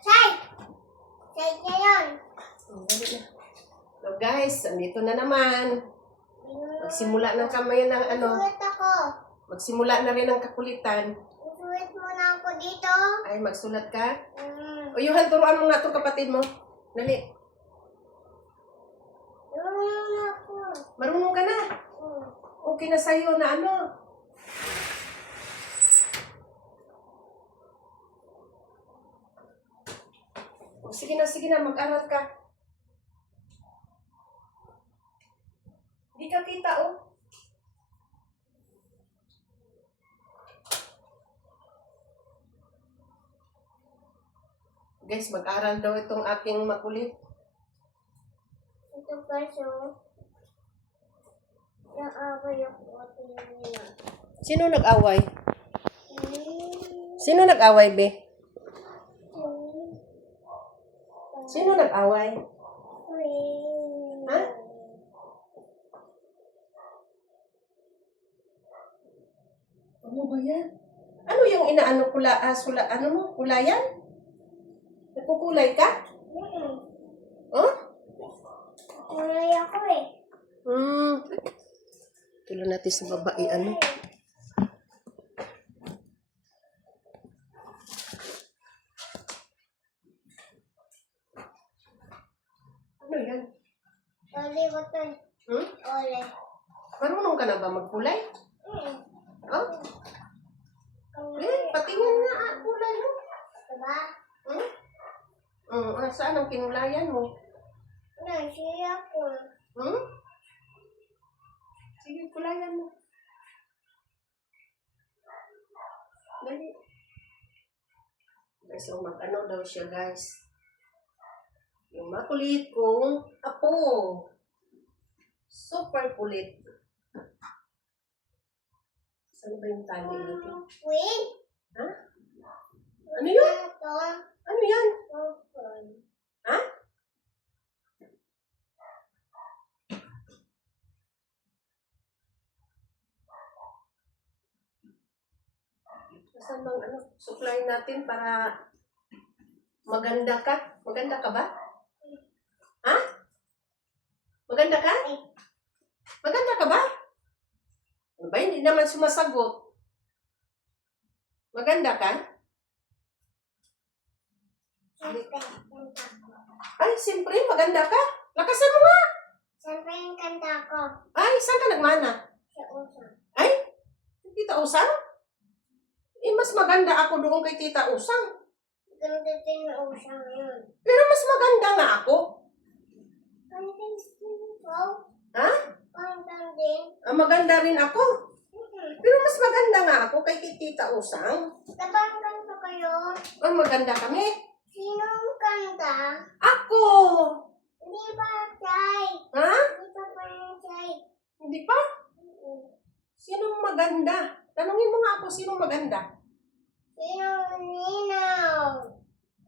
Chay! Chay niya yun. So guys, andito na naman. Magsimula ng kamay ng Suwit ako. Magsimula na rin ang kakulitan. Suwit mo na ako dito. Ay, magsulat ka? O Yuhan, turuan mo nga itong kapatid mo. Dali. Ako. Marunong ka na. Okay na sa'yo na O, sige na, mag-aral ka. Hindi ka kita, Guys, mag-aral daw itong aking makulit. Ito kaso. Naaway ako at nila. Sino nag-away? Sino nag-away, be? Sino nag-away? Ha? Ano ba yan? Ano yung inaano kulayan? Nagkukulay ka? Huh? Kulay ako eh. Tulo natin sa babae, Ano yan? Oli ko to. Oli. Marunong ka na ba magkulay? Oh? Patingin nga kulay mo. Diba? Saan ang kinulayan mo? Siya ako. Sige, kulayan mo. Dali. Guys, so mag-ano daw siya, guys. Yung makulit kong apo. Super kulit. Saan ba yung tali nito? Wait. Ha? Ano yun? Ito. Ano yan? Ha? Saan bang supply natin para maganda ka? Maganda ka ba? Ha? Maganda ka? Maganda ka ba? Ano ba? Hindi naman sumasagot. Maganda ka? Ay, siyempre, maganda ka. Lakasan mo nga. Siyempre yung kanta ko. Ay, saan ka nagmana? Sa usa. Ay, Tita Usang? Mas maganda ako doon kay Tita Usang. Ganda din yung usa ngayon. Pero mas maganda nga ako. Pantin din ko. Ha? Pantin din. Maganda rin ako. Pero mas maganda nga ako kay Tita Usang. Tabang kanta kayo. Maganda kami. Sinong kanta? Ako! Hindi ba, Chay? Ha? Hindi pa pa yung Chay. Hindi pa? Sinong maganda? Tanungin mo nga ako, sinong maganda? Sinong ninaw?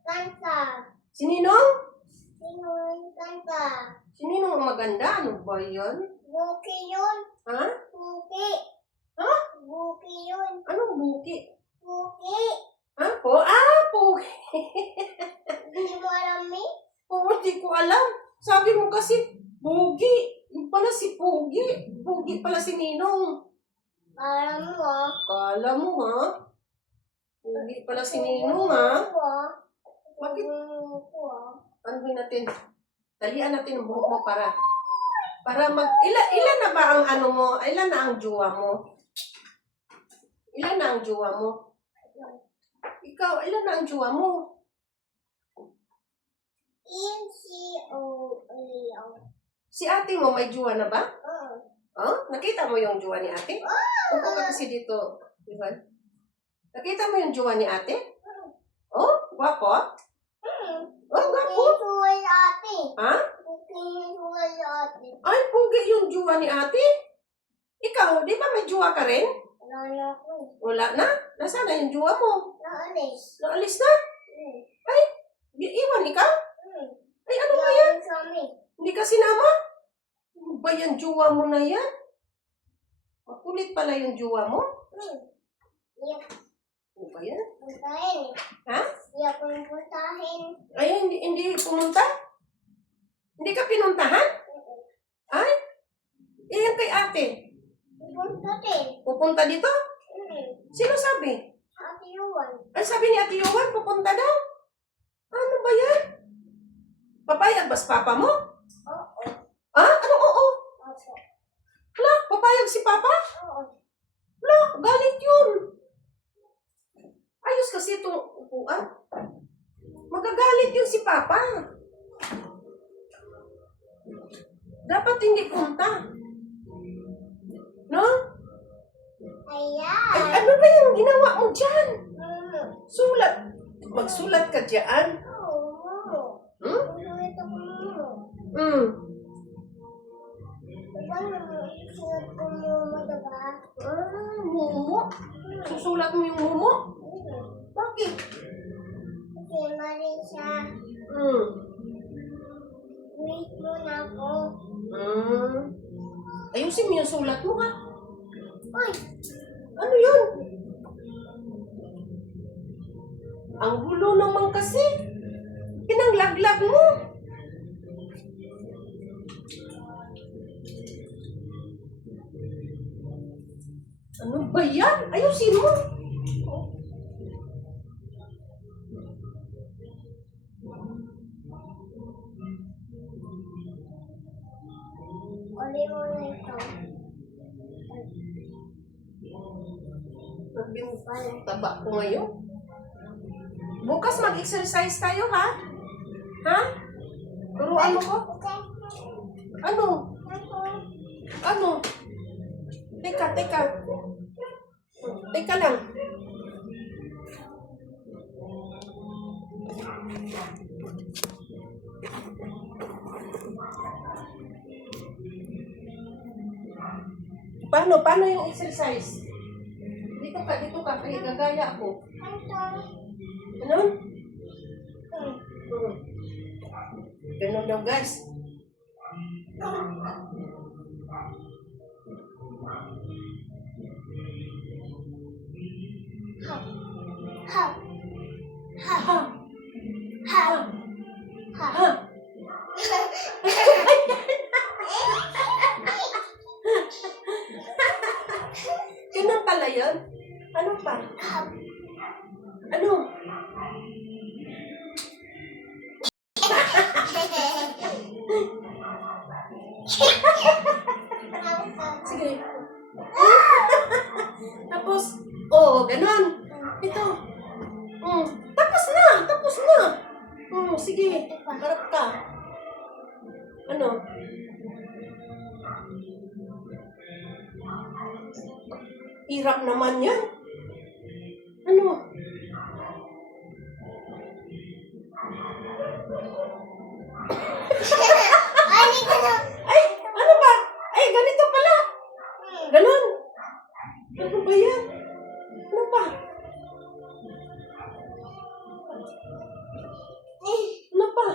Kanta. Si Ninong? Sinong kanta? Si Ninong ang maganda? Ano ba yan? Buki yun. Ha? Buki. Ha? Buki yun. Anong buki? Buki. Ha? Pugi. Hindi mo alam eh? Hindi ko alam. Sabi mo kasi, Pugi. Yung pala si Pugi. Pugi pala si Ninong. Alam mo. Kala mo ha? Pugi pala si Ninong ha? Bakit? Ano natin? Talian natin ang buhok mo para ilan na ba ang ilan na ang jowa mo? Ilan na ang jowa mo? Ikaw, ilan na ang jowa mo? M-C-O-A-O. Si ate mo may jowa na ba? Oo. Oh? Nakita mo yung jowa ni ate? Upo ka kasi dito, Ivan. Nakita mo yung jowa ni ate? Oh, gwapo? Oh, gwapo? Buki ate. Ha? Buki ate. Ay, pugi yung jowa ni ate. Ikaw, di ba may jowa ka rin? Wala ko. Wala na? Nasaan na yung jowa mo? Naalis. Naalis na? Ay, iwan ikaw? Ay, ano ba yan? Hindi ka sinama? Ano ba yan, jowa mo na yan? Makulit pala yung jowa mo? puntahin. Ha? Hindi ako puntahin. Ay, hindi pumunta? Hindi ka pinuntahan? Ay? Iyan kay ate. Puntahin. Pupunta dito? Sino sabi? Ate Yuan. Ay, sabi ni Ate Yowan, pupunta daw. Ano ba yan? Papayag ba si papa mo? Oo. Ah? Anong oo? Opo. Hala, papayag si papa? Oo. Hala, galit yun. Ayos kasi itong upuan. Magagalit yun si papa. Dapat hindi punta. No? Ay, Ayan. ano ba yung ginawa mo dyan? Mm. Sulat. Magsulat ka dyan. Oo. Hmm? Sulit ako mo. Hmm. Diba sulit ko mo, diba? Ah, mumo. Susulat mo yung mumo? Bakit? Kasi mali siya. Hmm. Wait muna ako. Hmm. Ayusin mo yung sulat mo, ha? Uy! Ano yun? Ang gulo naman kasi. Pinanglaglag mo. Ano ba yan? Ayusin mo. Uli mo na ito. Nagbintay ang taba ko ngayon. Bukas mag-exercise tayo, ha? Ha? Turuan mo ko? Ano? Ano? Teka. Teka lang. Paano yung exercise? Dito ka, kaya gagaya ako. Ano? Ganun daw, guys. Ha. Ha! Ha. Ha! Ganun pala yun? Ano pa? Ano? Sige. Tapos, ganun. Ito. Tapos na. Sige. Harap ka. Ano? Hirap naman yan. Ano? Ay, ano ba? Ay, ganito pala. Ganun. Ano ba yan? Ano ba? Ano pa?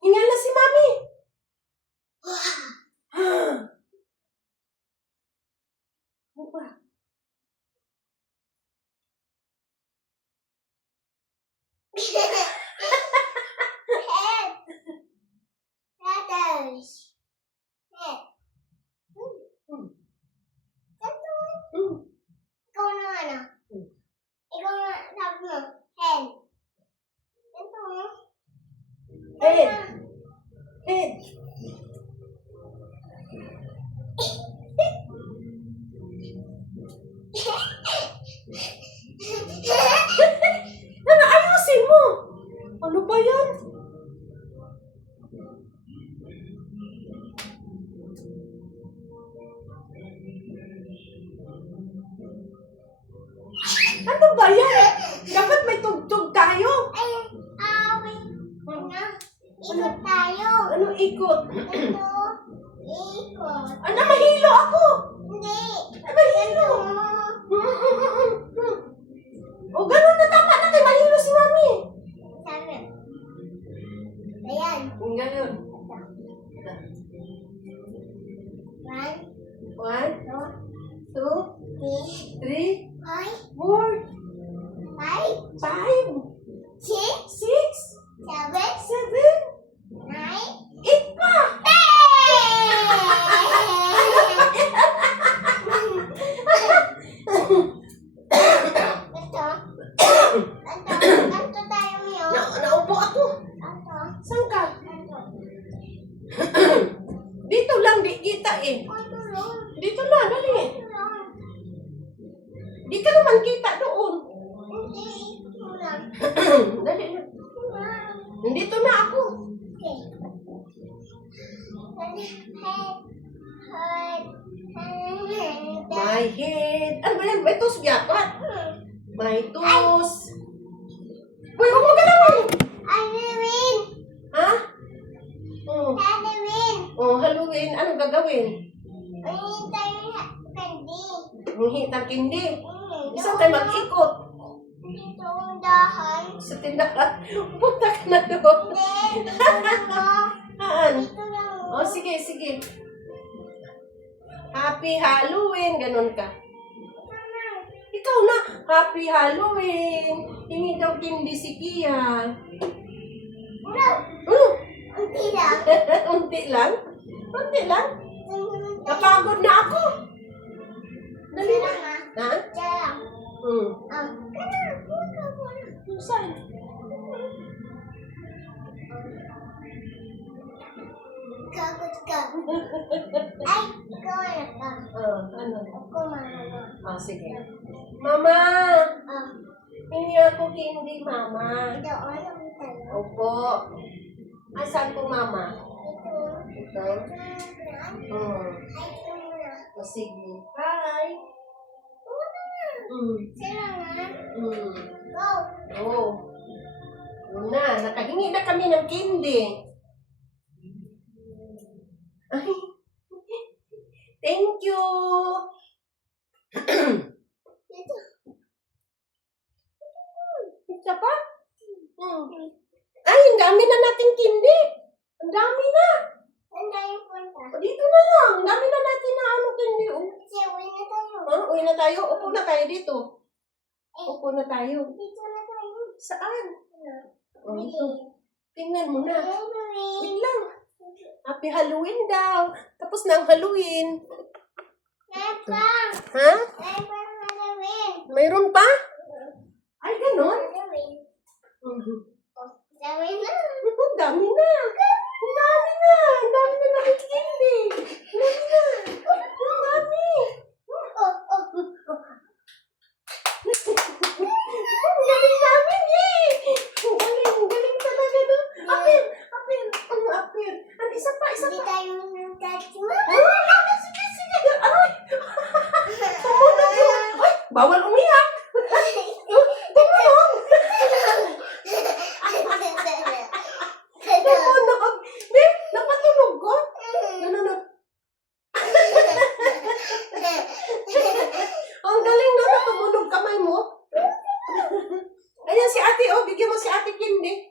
Hingala si Mami. Ano ba? Head. Feathers. Head. Ikaw na ano? Ikaw na sabi mo. Head. Ito. Head. Head. Ano, ayusin mo. Ano ba yan? Ano ba yan? Dapat may tugtog tayo. Ay, away. Ikot tayo. Ano ikot? Ito. Ikot. Ano, mahilo ako. Hindi. Ay, mahilo. Ito. O, ganun na, tama na kay mahilo si Mami. Sabi. Ayan. Ganun. One, One, two, two, three, three, five, four, 5, Six, 6, seven, 7, nine, 8 pa! Ito tayo yun. Naupo ako. Ito. Saan ka? Ito. Dito lang, di kita eh. Ito lang. Dito na, dali. Ito lang. Di ka naman kita doon. Hindi. Ito lang. Dali na. Ito lang. Nandito na ako. Okay. My head. Ano ba yan? May tos yapat. May tos. Uy, huwag mo galawan. Halloween! Ha? Oh. Halloween! Oh, Halloween. Anong gagawin? Ayun tayo candy. Hihitang kindi. Isang tayo mag-ikot. Dito ang dahan. Sa tindahan. Punta ka na doon. Hindi, dito lang. Haan? Dito lang. Oh, sige, sige. Happy Halloween. Ganon ka. Ikaw na. Happy Halloween. Hingi daw kindi si Kia. Ano? Oh, Unti lang. unti lang? Unti lang? Napagod na ako. Dali na. Ha? Diyan. Saan? Kakot ka. Ay, ikaw na ka. Ano? Ako mama. Sige. Mama! Ah, Hingi ako kindi, Mama. ito ano tayo? Opo. Asan po, Mama? Ito. Ito? Ay, ito muna. Sige. Hi! Sila nga. Go. Oh. Una, nakahingi na kami ng kindi. Ay. Thank you. Ito. Isa pa? Ay, ang dami na nating kindi. Ang dami na. Saan tayo punta? Dito na lang. Ang dami na natin na ano kindi. Kasi uwi na tayo. Uwi na tayo. Upo na tayo dito. Upo na tayo. Dito na tayo. Saan? Dito. Tingnan mo na. Halloween. Wait lang. Happy Halloween daw. Tapos na ang Halloween. Papa. Ha? Papa, Halloween. Mayroon pa? Ay, ganon. Halloween. Halloween na. Ang dami na. Ang dami na. Ang dami na nakikindi. Ang dami na. Ang dami. Ang galing namin eh. Ang galing talaga no. Apir. Apir. Ang isa pa. Hindi tayo nag-touch mo. Ay, sige, sige. Aray. Tumunog yun. Ay, bawal umiyak. Tumunog. Tumunog. Babe, napatunog ko. Ano. Ang galing na tumunog kamay mo. Ayan si ate, oh. Bigyan mo si ate kindi.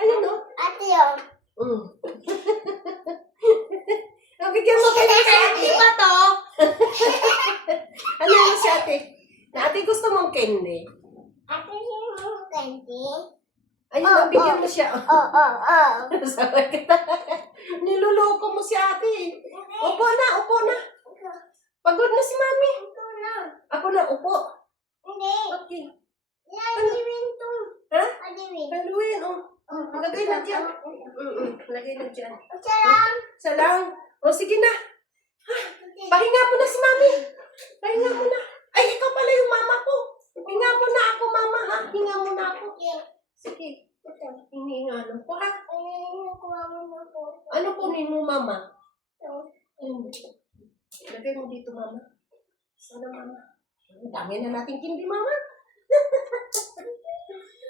Ayan, oh. Ate yun. Bigyan mo kindi si ate pa to. Ano yun si ate? Na ate gusto mong kindi? Ate yun mo candy. Ayun, bigyan mo siya. Oh. Sabi kita. Niluloko mo si ate. Upo na. Pagod na si mami. Ito na. Ako na, upo. Hindi. Okay. Halloween to. Ha? Halloween. Halloween, oh. Lagay na dyan. Lagay na dyan. Isa lang. Isa lang. O, sige na. Pahinga mo na si mami. Pahinga mo na. Ay, ikaw pala yung mama ko. Hinga mo na ako, mama, ha? Hinga mo na ako. Sige. Hinga lang po, ha? Ano kunin mo, mama? Lagay mo dito, mama. Sana, mama. Ang dami na natin kindi, mama.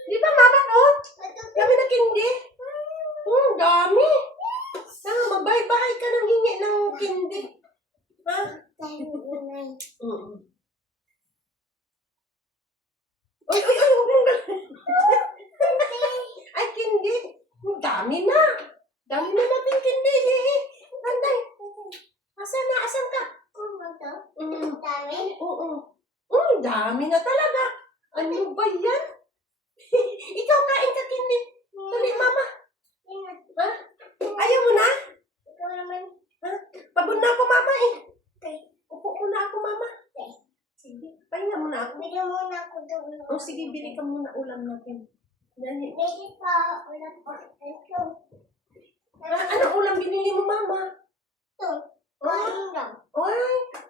Di ba, mama, no? Dami na kindi. Dami. Magbay-bahay ka ng hingi ng kindi. Ha? Uy, huwag mong ay, kindi. Ang dami na. Dami na natin kindi. Anday. Asan ka? Oo. Ang dami na talaga. Ano ba yan? Ikaw kain ka, Candy. Dali, mama. Ha? Ayaw mo na? Ikaw naman. Ha? Pagod na ako, mama eh. Okay. Upo muna ako, mama. Okay. Sige, pahinga muna ako. Bigyan muna ako doon. O sige, bili ka muna ulam natin. Dali. Bigyan pa. Wala pa. Ito. Ano ulam binili mo, mama? Ito. Kain lang. Ay,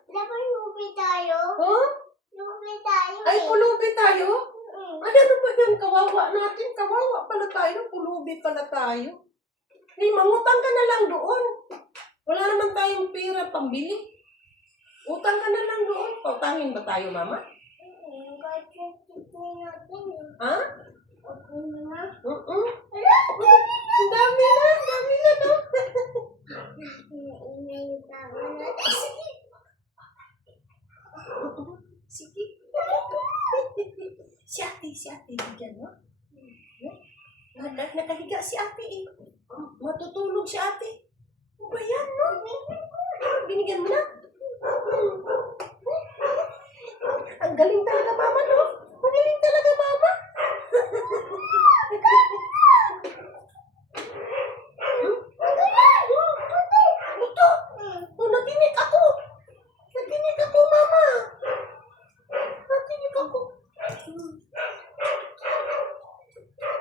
Wala pa lubi tayo. huh? Lubi tayo Ay, eh. pulubi tayo? Mm. Ay, ano ba yan? Kawawa natin. Kawawa pala tayo. Pulubi pala tayo. Eh, mangutang ka na lang doon. Wala naman tayong pera pambili. Utang ka na lang doon. Pautangin ba tayo, mama? Kahit yung natin eh. Ha? Okay naman. Wala. Ang dami na, no? Inaingay yung tama natin. Sige. Sige. Si ate, bigyan mo. Nakahiga si ate eh. Matutulog si ate. Ano ba yan, no? Binigyan mo na. Ang galing talaga, mama, no? Ang galing talaga, mama. Ito. Oh, naginig ako. Naginig ako, mama. Naginig ako.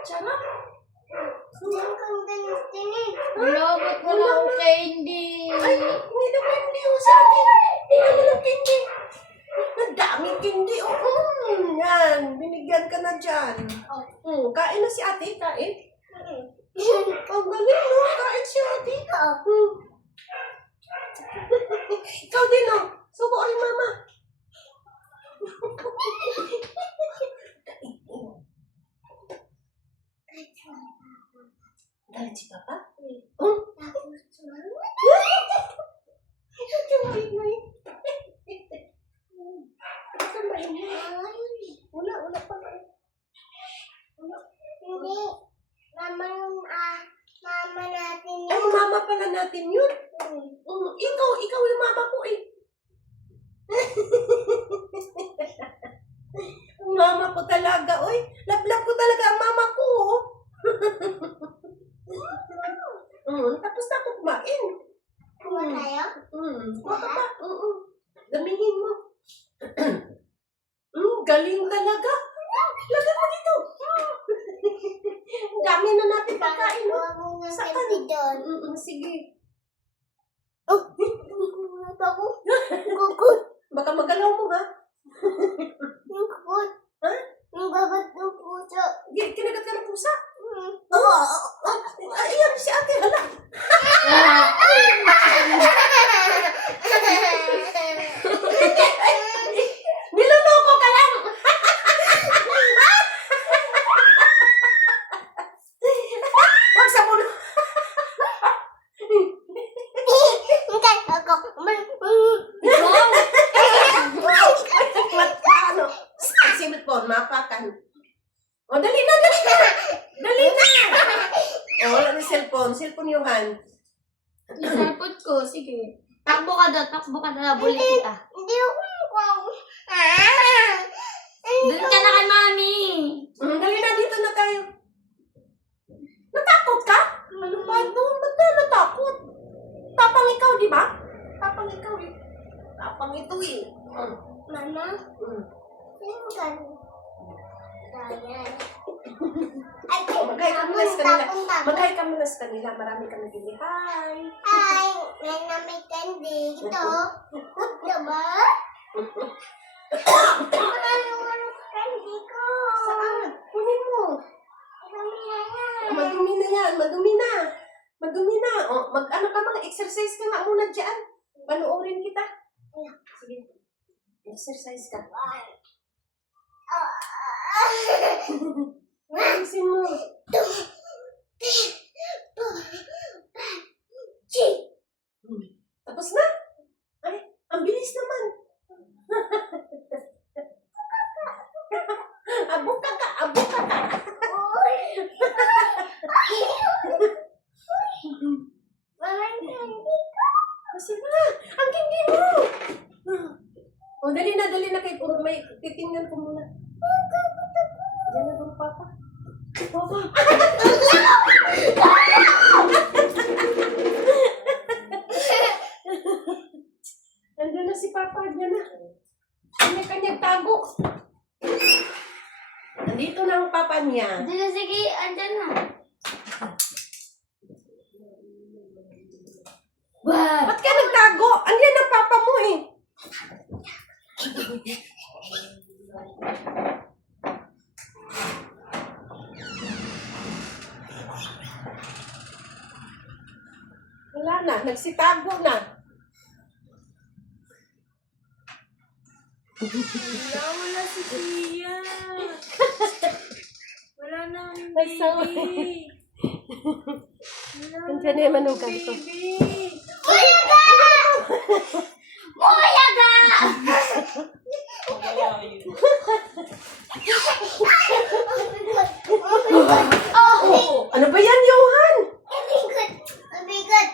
Sarap. Diyan kang ganyan-tingin. Wala, ba't wala akong candy? Ay, hindi naman hindi ako sa atin. Hindi naman ang kindi. Ang daming kindi. Yan. Binigyan ka na dyan. Kain na si ate. Kain. Ang galing, no? Kain si ate. Ikaw din, no? Subo rin, mama. Galit si papa? Tapos sumama. Kamay-may. Kamay-may. Wala pa. Wala. Hindi. Mama natin Ay, yun. mama pala natin yun. Ikaw yung mama ko eh. Ang mama ko talaga, oy. Lablab ko talaga ang mama ko, oh. Tapos na ako kumain. Kuha tayo? Baka pa. Damihin mo. Galing talaga. Lagyan mo dito. Ang dami na natin pagkain, no? Huwag mo na Saan? kasi doon. Sige. Gugulat ako. Gugut. Baka magalaw mo, ha? Gugut. Ha? Ang gagat ng puso. Kinagat ka ng pusa? Ayan, si ate, hala. Niloloko ka lang. Wag sa puno. Ano? Ang cellphone, mapakan. O, dali na. Dali na. O, wala na cellphone. Cellphone yung hand. Isipot ko, sige. Takbo ka daw, nabuli kita. Hindi ako mukhang. Doon ka na kay mami. Dali na, dito na tayo. Natakot ka? Ano ba doon? Ba't ka natakot? Tapang ikaw, di ba? Tapang ikaw eh. Tapang ito eh. Mama, sino ka? Ayan. Ay, Mag-hi ka muna sa kanila. tapon. Mag-hi ka muna sa kanila. Marami kami bili. Hi! Hi, may na may candy. Ito. Diba? Ano candy ko? Saan? Kunin mo. Dami na yan. Madumi na yan. Madumi na. O, ano ka mga exercise ka nga muna dyan. Panoorin kita. Sige. Exercise ka. Ayusin mo. Tapos na? Ay, ang bilis naman. Abuka ka. Mama, candy. Kasi na, ang hindi mo. O, dali na kay Puro. May titingnan ko muna. Diyan na doon, Papa. Nandun na si Papa, andyan na. Kanya-kanyang tago. Nandito na ang Papa niya. Sige, sige, andyan na. Bah! Ba't ka nagtago? Andyan ang Papa mo eh. Wala na, nagsitago na. Wala si Tia. Wala na ang Nagsawa. baby. Andyan na yung manugang ko. Kuya ka! Kuya ka! Oh, Ano ba yan, Johan? bigot. Bigot.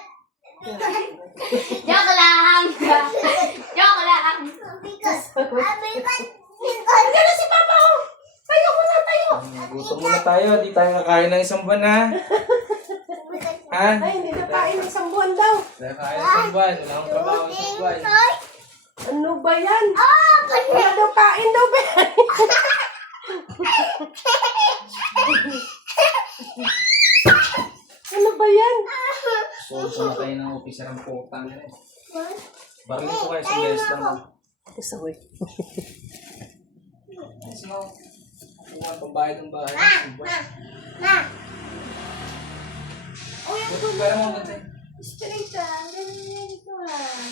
Joke lang. Joke lang. Bigot. Bigot. Andyan na si Papa oh. Tayo muna, tayo. Gutom muna tayo, di tayo kakain ng isang buwan ha. Ha? Ay, hindi na kain ng isang buwan daw. Di tayo kakain ng isang buwan, wala akong trabaho ng isang buwan. Ano ba yan? Wala daw kain daw ba yan? Ano ba yan? So, sumatay ng opisar ang putang yan eh. Barili ko kayo sa beses lang. Sawi. Kasi mo, kung ang pambayad ng bahay, isang buwan. Gutom ka naman doon tayo. Straight lang. Ganun ko lang.